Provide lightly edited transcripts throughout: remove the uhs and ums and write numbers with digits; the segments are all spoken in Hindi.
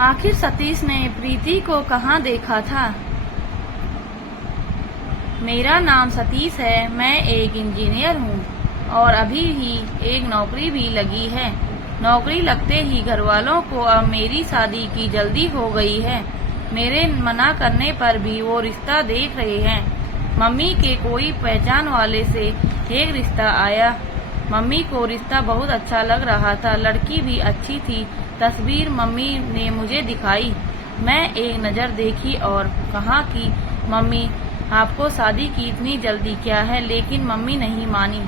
आखिर सतीश ने प्रीति को कहाँ देखा था। मेरा नाम सतीश है, मैं एक इंजीनियर हूँ और अभी ही एक नौकरी भी लगी है। नौकरी लगते ही घरवालों को अब मेरी शादी की जल्दी हो गई है। मेरे मना करने पर भी वो रिश्ता देख रहे हैं। मम्मी के कोई पहचान वाले से एक रिश्ता आया। मम्मी को रिश्ता बहुत अच्छा लग रहा था, लड़की भी अच्छी थी। तस्वीर मम्मी ने मुझे दिखाई। मैं एक नज़र देखी और कहा कि मम्मी आपको शादी की इतनी जल्दी क्या है, लेकिन मम्मी नहीं मानी।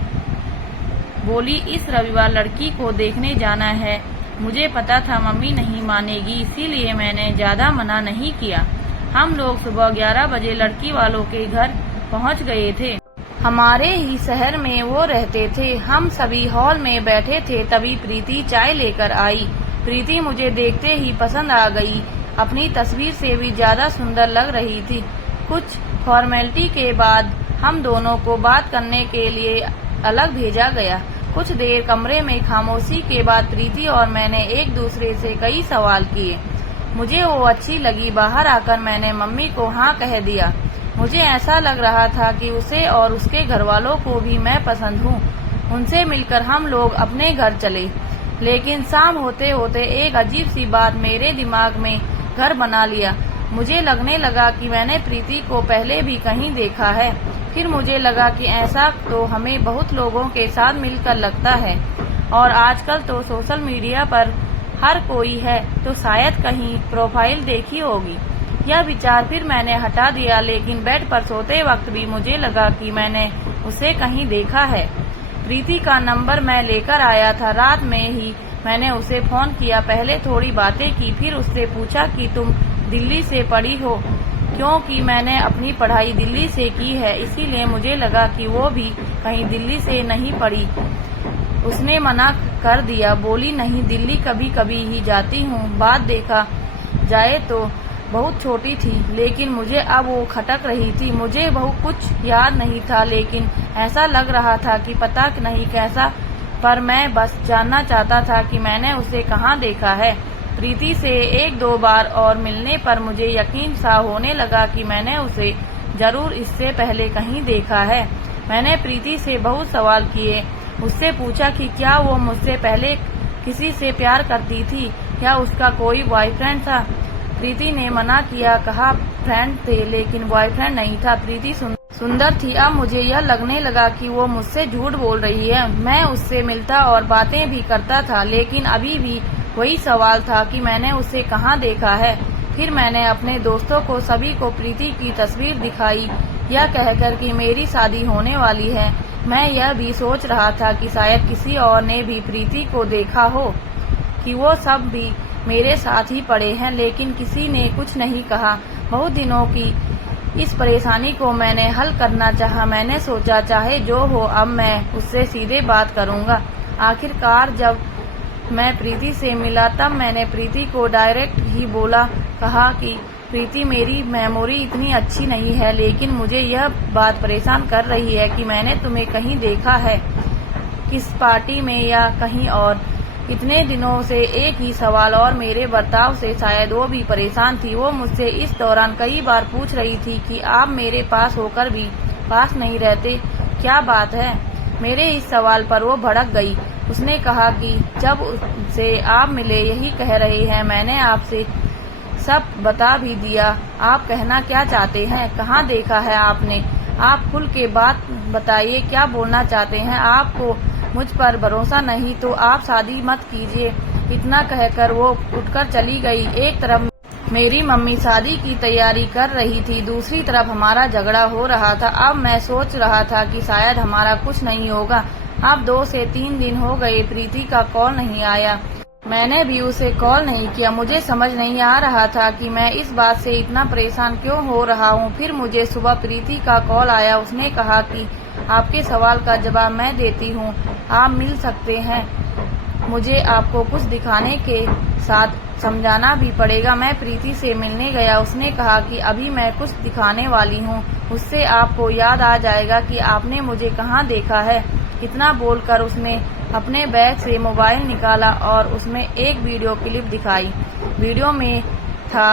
बोली इस रविवार लड़की को देखने जाना है। मुझे पता था मम्मी नहीं मानेगी, इसीलिए मैंने ज़्यादा मना नहीं किया। हम लोग सुबह 11 बजे लड़की वालों के घर पहुंच गए थे। हमारे ही शहर में वो रहते थे। हम सभी हॉल में बैठे थे, तभी प्रीति चाय लेकर आई। प्रीति मुझे देखते ही पसंद आ गई। अपनी तस्वीर से भी ज़्यादा सुंदर लग रही थी। कुछ फॉर्मेलिटी के बाद हम दोनों को बात करने के लिए अलग भेजा गया। कुछ देर कमरे में खामोशी के बाद प्रीति और मैंने एक दूसरे से कई सवाल किए। मुझे वो अच्छी लगी। बाहर आकर मैंने मम्मी को हाँ कह दिया। मुझे ऐसा लग रहा था कि उसे और उसके घरवालों को भी मैं पसंद हूँ। उनसे मिलकर हम लोग अपने घर चले, लेकिन शाम होते होते एक अजीब सी बात मेरे दिमाग में घर बना लिया। मुझे लगने लगा कि मैंने प्रीति को पहले भी कहीं देखा है। फिर मुझे लगा कि ऐसा तो हमें बहुत लोगों के साथ मिलकर लगता है, और आजकल तो सोशल मीडिया पर हर कोई है, तो शायद कहीं प्रोफाइल देखी होगी। यह विचार फिर मैंने हटा दिया, लेकिन बेड पर सोते वक्त भी मुझे लगा कि मैंने उसे कहीं देखा है। प्रीति का नंबर मैं लेकर आया था। रात में ही मैंने उसे फोन किया। पहले थोड़ी बातें की, फिर उससे पूछा कि तुम दिल्ली से पढ़ी हो, क्योंकि मैंने अपनी पढ़ाई दिल्ली से की है, इसीलिए मुझे लगा कि वो भी कहीं दिल्ली से नहीं पढ़ी। उसने मना कर दिया। बोली नहीं, दिल्ली कभी कभी ही जाती हूँ। बात देखा जाए तो बहुत छोटी थी, लेकिन मुझे अब वो खटक रही थी। मुझे बहुत कुछ याद नहीं था, लेकिन ऐसा लग रहा था कि पता नहीं कैसा, पर मैं बस जानना चाहता था कि मैंने उसे कहाँ देखा है। प्रीति से एक दो बार और मिलने पर मुझे यकीन सा होने लगा कि मैंने उसे जरूर इससे पहले कहीं देखा है। मैंने प्रीति से बहुत सवाल किए। उससे पूछा कि क्या वो मुझसे पहले किसी से प्यार करती थी या उसका कोई बॉयफ्रेंड था। प्रीति ने मना किया, कहा फ्रेंड थे, लेकिन बॉयफ्रेंड नहीं था। प्रीति सुंदर थी। अब मुझे यह लगने लगा कि वो मुझसे झूठ बोल रही है। मैं उससे मिलता और बातें भी करता था, लेकिन अभी भी वही सवाल था कि मैंने उसे कहाँ देखा है। फिर मैंने अपने दोस्तों को सभी को प्रीति की तस्वीर दिखाई, यह कहकर कि मेरी शादी होने वाली है। मैं यह भी सोच रहा था कि शायद किसी और ने भी प्रीति को देखा हो, कि वो सब भी मेरे साथ ही पड़े हैं, लेकिन किसी ने कुछ नहीं कहा। बहुत दिनों की इस परेशानी को मैंने हल करना चाहा। मैंने सोचा चाहे जो हो, अब मैं उससे सीधे बात करूंगा। आखिरकार जब मैं प्रीति से मिला, तब मैंने प्रीति को डायरेक्ट ही बोला, कहा कि प्रीति मेरी मेमोरी इतनी अच्छी नहीं है, लेकिन मुझे यह बात परेशान कर रही है कि मैंने तुम्हें कहीं देखा है, किस पार्टी में या कहीं और। इतने दिनों से एक ही सवाल, और मेरे बर्ताव से शायद वो भी परेशान थी। वो मुझसे इस दौरान कई बार पूछ रही थी कि आप मेरे पास होकर भी पास नहीं रहते, क्या बात है। मेरे इस सवाल पर वो भड़क गई। उसने कहा कि जब से आप मिले यही कह रहे हैं। मैंने आपसे सब बता भी दिया, आप कहना क्या चाहते हैं, कहाँ देखा है आपने। आप खुल के बात बताइए, क्या बोलना चाहते हैं। आपको मुझ पर भरोसा नहीं तो आप शादी मत कीजिए। इतना कहकर वो उठकर चली गई। एक तरफ मेरी मम्मी शादी की तैयारी कर रही थी, दूसरी तरफ हमारा झगड़ा हो रहा था। अब मैं सोच रहा था कि शायद हमारा कुछ नहीं होगा। अब 2 से 3 दिन हो गए, प्रीति का कॉल नहीं आया। मैंने भी उसे कॉल नहीं किया। मुझे समझ नहीं आ रहा था कि मैं इस बात से इतना परेशान क्यों हो रहा हूँ। फिर मुझे सुबह प्रीति का कॉल आया। उसने कहा कि आपके सवाल का जवाब मैं देती हूँ, आप मिल सकते हैं। मुझे आपको कुछ दिखाने के साथ समझाना भी पड़ेगा। मैं प्रीति से मिलने गया। उसने कहा कि अभी मैं कुछ दिखाने वाली हूँ, उससे आपको याद आ जाएगा कि आपने मुझे कहाँ देखा है। इतना बोलकर उसने अपने बैग से मोबाइल निकाला और उसमें एक वीडियो क्लिप दिखाई। वीडियो में था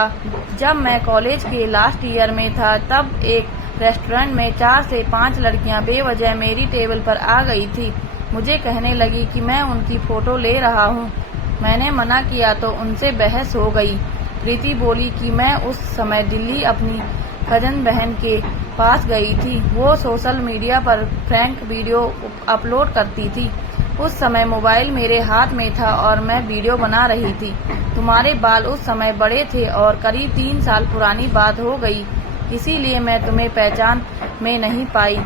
जब मैं कॉलेज के लास्ट ईयर में था, तब एक रेस्टोरेंट में 4 से 5 लड़कियां बेवजह मेरी टेबल पर आ गई थी। मुझे कहने लगी कि मैं उनकी फोटो ले रहा हूं। मैंने मना किया तो उनसे बहस हो गई। प्रीति बोली कि मैं उस समय दिल्ली अपनी कजन बहन के पास गई थी। वो सोशल मीडिया पर प्रैंक वीडियो अपलोड करती थी। उस समय मोबाइल मेरे हाथ में था और मैं वीडियो बना रही थी। तुम्हारे बाल उस समय बड़े थे और करीब 3 साल पुरानी बात हो गई, इसीलिए मैं तुम्हें पहचान में नहीं पाई।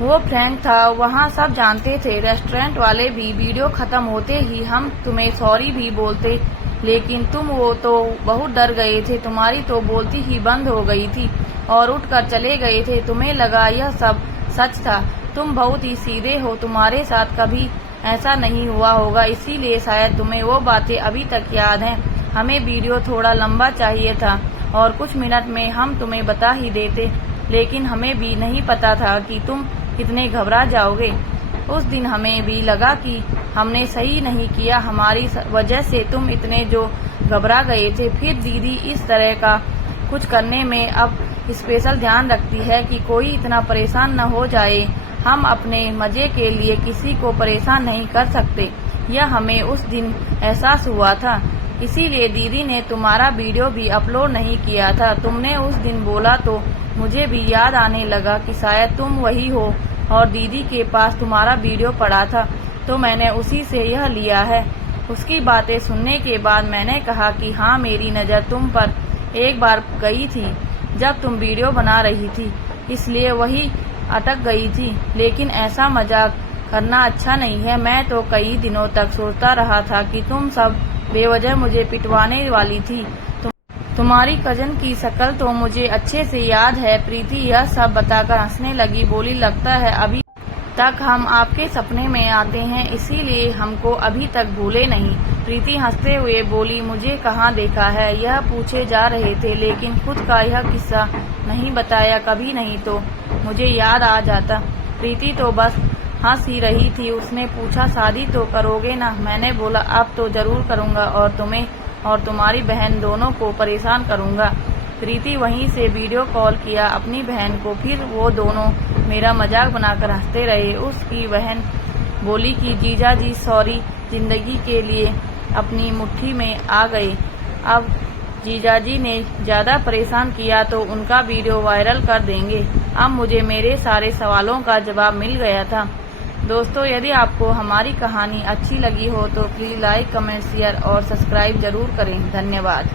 वो प्रैंक था, वहाँ सब जानते थे, रेस्टोरेंट वाले भी। वीडियो खत्म होते ही हम तुम्हें सॉरी भी बोलते, लेकिन तुम वो तो बहुत डर गए थे। तुम्हारी तो बोलती ही बंद हो गई थी और उठकर चले गए थे। तुम्हें लगा यह सब सच था। तुम बहुत ही सीधे हो, तुम्हारे साथ कभी ऐसा नहीं हुआ होगा, इसीलिए शायद तुम्हें वो बातें अभी तक याद हैं। हमें वीडियो थोड़ा लंबा चाहिए था और कुछ मिनट में हम तुम्हें बता ही देते, लेकिन हमें भी नहीं पता था कि तुम कितने घबरा जाओगे। उस दिन हमें भी लगा कि हमने सही नहीं किया, हमारी वजह से तुम इतने जो घबरा गए थे। फिर दीदी इस तरह का कुछ करने में अब स्पेशल ध्यान रखती है कि कोई इतना परेशान न हो जाए। हम अपने मजे के लिए किसी को परेशान नहीं कर सकते, यह हमें उस दिन एहसास हुआ था। इसीलिए दीदी ने तुम्हारा वीडियो भी अपलोड नहीं किया था। तुमने उस दिन बोला तो मुझे भी याद आने लगा कि शायद तुम वही हो और दीदी के पास तुम्हारा वीडियो पड़ा था, तो मैंने उसी से यह लिया है। उसकी बातें सुनने के बाद मैंने कहा कि हाँ, मेरी नज़र तुम पर एक बार गई थी जब तुम वीडियो बना रही थी, इसलिए वही अटक गई थी। लेकिन ऐसा मजाक करना अच्छा नहीं है। मैं तो कई दिनों तक सोचता रहा था कि तुम सब बेवजह मुझे पिटवाने वाली थी। तुम्हारी कजन की शक्ल तो मुझे अच्छे से याद है। प्रीति यह सब बताकर हंसने लगी, बोली लगता है अभी तक हम आपके सपने में आते हैं, इसीलिए हमको अभी तक भूले नहीं। प्रीति हंसते हुए बोली, मुझे कहाँ देखा है, यह पूछे जा रहे थे, लेकिन खुद का यह किस्सा नहीं बताया, कभी नहीं तो मुझे याद आ जाता। प्रीति तो बस हंस ही रही थी। उसने पूछा, शादी तो करोगे ना? मैंने बोला अब तो जरूर करूँगा और तुम्हें और तुम्हारी बहन दोनों को परेशान करूँगा। प्रीति वहीं से वीडियो कॉल किया अपनी बहन को। फिर वो दोनों मेरा मजाक बनाकर हंसते रहे। उसकी बहन बोली कि जीजा जी सॉरी, जिंदगी के लिए अपनी मुट्ठी में आ गए। अब जीजाजी ने ज्यादा परेशान किया तो उनका वीडियो वायरल कर देंगे। अब मुझे मेरे सारे सवालों का जवाब मिल गया था। दोस्तों, यदि आपको हमारी कहानी अच्छी लगी हो तो प्लीज लाइक, कमेंट, शेयर और सब्सक्राइब जरूर करें। धन्यवाद।